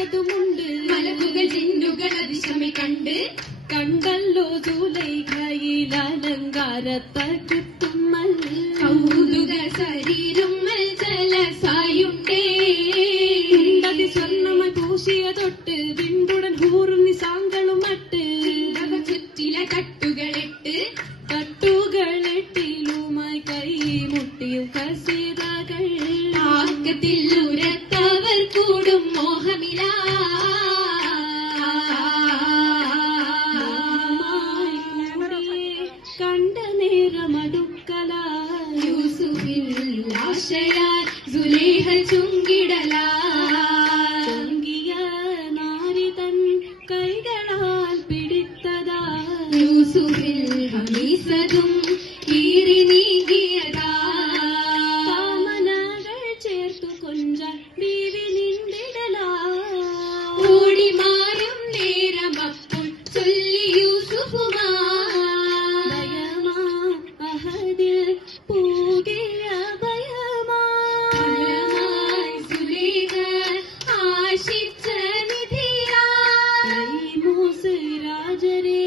മലക്കതുമുണ്ട്. മലക്കുകൾ ജിന്നുകൾ അതിശമി കണ്ട് കണ്ടല്ലോ സുലൈഖയിൽ അലങ്കാരത്തകുത്തുമ്മൽ. കൗതുക ശരീരമ്മൽ ജലസായുണ്ടേ. ഉണ്ടതി സ്വർണ്ണമായി പൂശിയ തൊട്ട് വിണ്ടുടൻ ഹൂറുന്നി സാങ്കളും മട്ട്. ചുറ്റില കട്ടുകളിട്ട് കട്ടുകളെട്ടിലുമായി കൈമുട്ടിയ കസീതകൾ. ആക്കത്തിൽ ഉരത്തവർ കൂടും മോഹമില. കണ്ട നേരമടുക്കല യൂസുഫിൽ ആശയാൽ സുലൈഹ ചുങ്കിടല. ചുങ്കിയ നാരിതൻ കൈകളാൽ പിടിത്തതാ. യൂസുഫിൽ ഹമീസതും കീറി നീങ്ങിയതാ. കാമനകൾ ചേർത്തു കൊഞ്ചാൽ ബീവി നിന്നിടലാ. ഓടി മാറും നേരമപ്പോൾ ചൊല്ലി യൂസുഫുമാ. ഭയമാ അഹദിൽ പൂകിയ ഭയമാ. ഭയമായി സുലൈഹ ആശിച്ച നിധിയാ. മൂസ് രാജരെ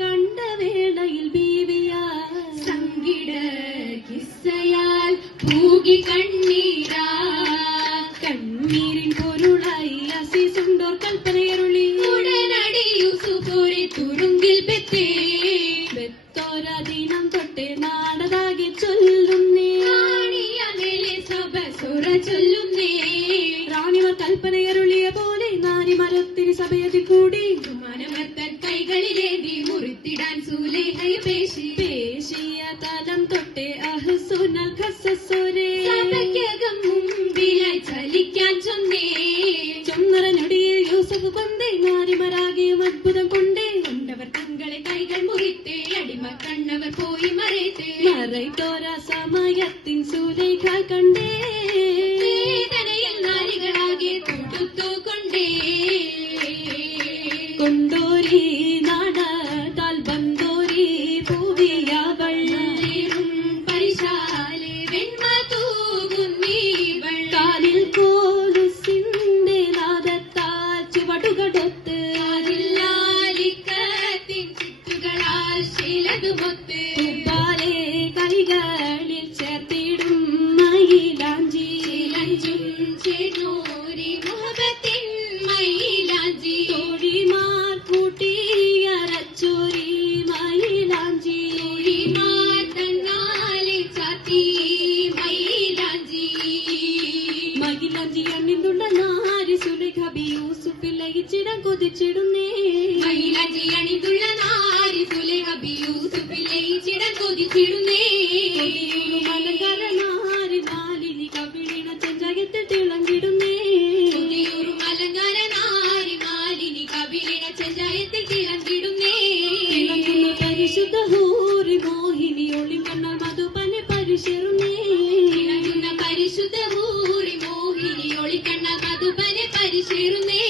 കണ്ട വേളയിൽ ബീവിയാ. സംഗീട കിസ്സയാൽ പൂകി കണ്ണീരാ. കണ്ണീരിൻ പൊരുളായി അസീസുണ്ടോർ കൽപ്പനയരുളി. ഉടനടി യൂസുഫോരെ തുറുങ്കിൽ പെത്തേ. ബെത്തോരദിനം തൊട്ടേ നാടതാകെ ചൊല്ലുന്നേ. റാണിയ മേലെ സഭ സൊറ ചൊല്ലുന്നേ. റാണിമാർ കൽപ്പനയരുളിയ പോലെ നാരിമരത്തിന് സഭയതിൽ കൂടി. മനമത്തൻ കൈകളിലേതി മുറിത്തിടാൻ സുലൈഹയെ പേശി. പേശിയ തലം തൊട്ടേ അഹ്സുനൽ ഖസസ്സുരേ. സഭയ്ക്കകം മുമ്പിലായി ചലിക്കാൻ ചൊന്നേ. ചൊന്നര ഞൊടിയിൽ യൂസഫ് പന്തേ നാരിമരാകിയും അത്ഭുതം കൊണ്ടേ. കൊണ്ടവർ തങ്ങളെ കൈകൾ മുറിത്തേ. അടിമ കണ്ണവർ പോയി മറയത്തേ. മറൈത്തോര സമയത്തിൻ സുലൈഖ കണ്ടേ. വേദനയിൽ നാരികളാകെ തൊടുത്തു കൊണ്ടേ. കൊണ്ടോരി നാടതാൽ ബന്തോരി പൂവിയവൾ. പരിശാലെ വെണ്മ തൂകുന്നീവൾ. കാലിൽ കോലുസിന്റെ നാദത്താൽ ചുവടുകടൊത്ത്. അതില്ലാലിക്കത്തിൻ ചുറ്റുകളാൽ ശീലതുമൊത്ത്. ഉപ്പാലെ കൈകളിൽ ചേർത്തിടും മയിലാഞ്ചി. ലഞ്ചും ചേനൂരി മുഹബത്തിൻ മൈലാഞ്ചി. തോഴിമാർ കൂട്ടിയരച്ചോരി മയിലാഞ്ചി. തോഴിമാർ തന്നാലെ ചാത്തി മൈലാഞ്ചി. മയിലാഞ്ചി അണിന്തുള്ള നാരി സുലൈഖ ബി യൂസുഫിൽ ലയിച്ചിടാൻ കൊതിച്ചിടുന്നേ. മൈലാഞ്ചി അണിതുള്ള നാരി സുലൈഹ ബി യൂസുഫിൽ ലയിച്ചിടാൻ കൊതിച്ചിടുന്നേ. അലങ്കാര നാരി മാലിനി കവിളിണ ചെഞ്ചകത്തിൽ തിളങ്ങിടുന്നേ. പുതിയൊരു അലങ്കാര നാരി മാലിനി കവിളിണ ചെഞ്ചായത്തിൽ തിളങ്ങിടുന്നേ. തിളങ്ങുന്ന പരിശുദ്ധ ഹൂറി മോഹിനി ഒളിങ്കണ്ണ മധുപനെ പരിശറുന്നേ. തിളങ്ങുന്ന പരിശുദ്ധ ഹൂറി മോഹിനി ഒളിക്കണ്ണ മധുപനെ പരിശീറുന്നേ.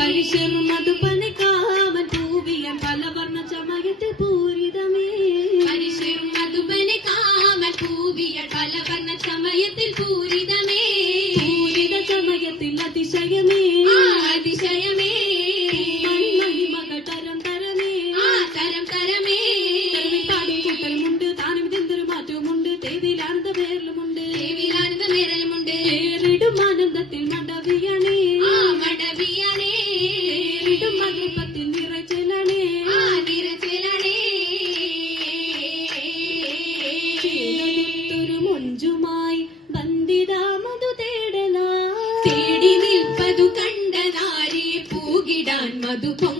പരിശറും മധുപനെ കാമൻ പൂവിയൻ പലവർണ്ണ ചമയത്തിൽ പൂരിതമേ. പരിശീറും മധുപനെ കാമൽ പൂവിയ പലവർണ്ണ സമയത്തിൽ പൂരിതമേ. പൂരിത ചമയത്തിൽ അതിശയമേ. അതിശയമേ. മണിമണിമകൾ തരം തരമേ. തരം തരമേ. പാടും കൂട്ടലുമുണ്ട് താനും എന്തൊരു മാറ്റവുമുണ്ട്. തേവിലാനന്ദ പേരിലുമുണ്ട്. ദേവിലാനന്ദ മേരലുമുണ്ട്. ഏറിടും ആനന്ദത്തിൽ മടവിയണേ. മടവിയണേ. ഏറിടും മധുപ്പത്തിൽ നിറച്ചെലണേ. നിറച്ചിലണേ. ചേലൊത്തൊരു മൊഞ്ചുമായി ബന്ധിത മധു തേടലാ. തേടി നിൽപ്പതു കണ്ട നാരിയെ പൂകിടാൻ മധുപൊ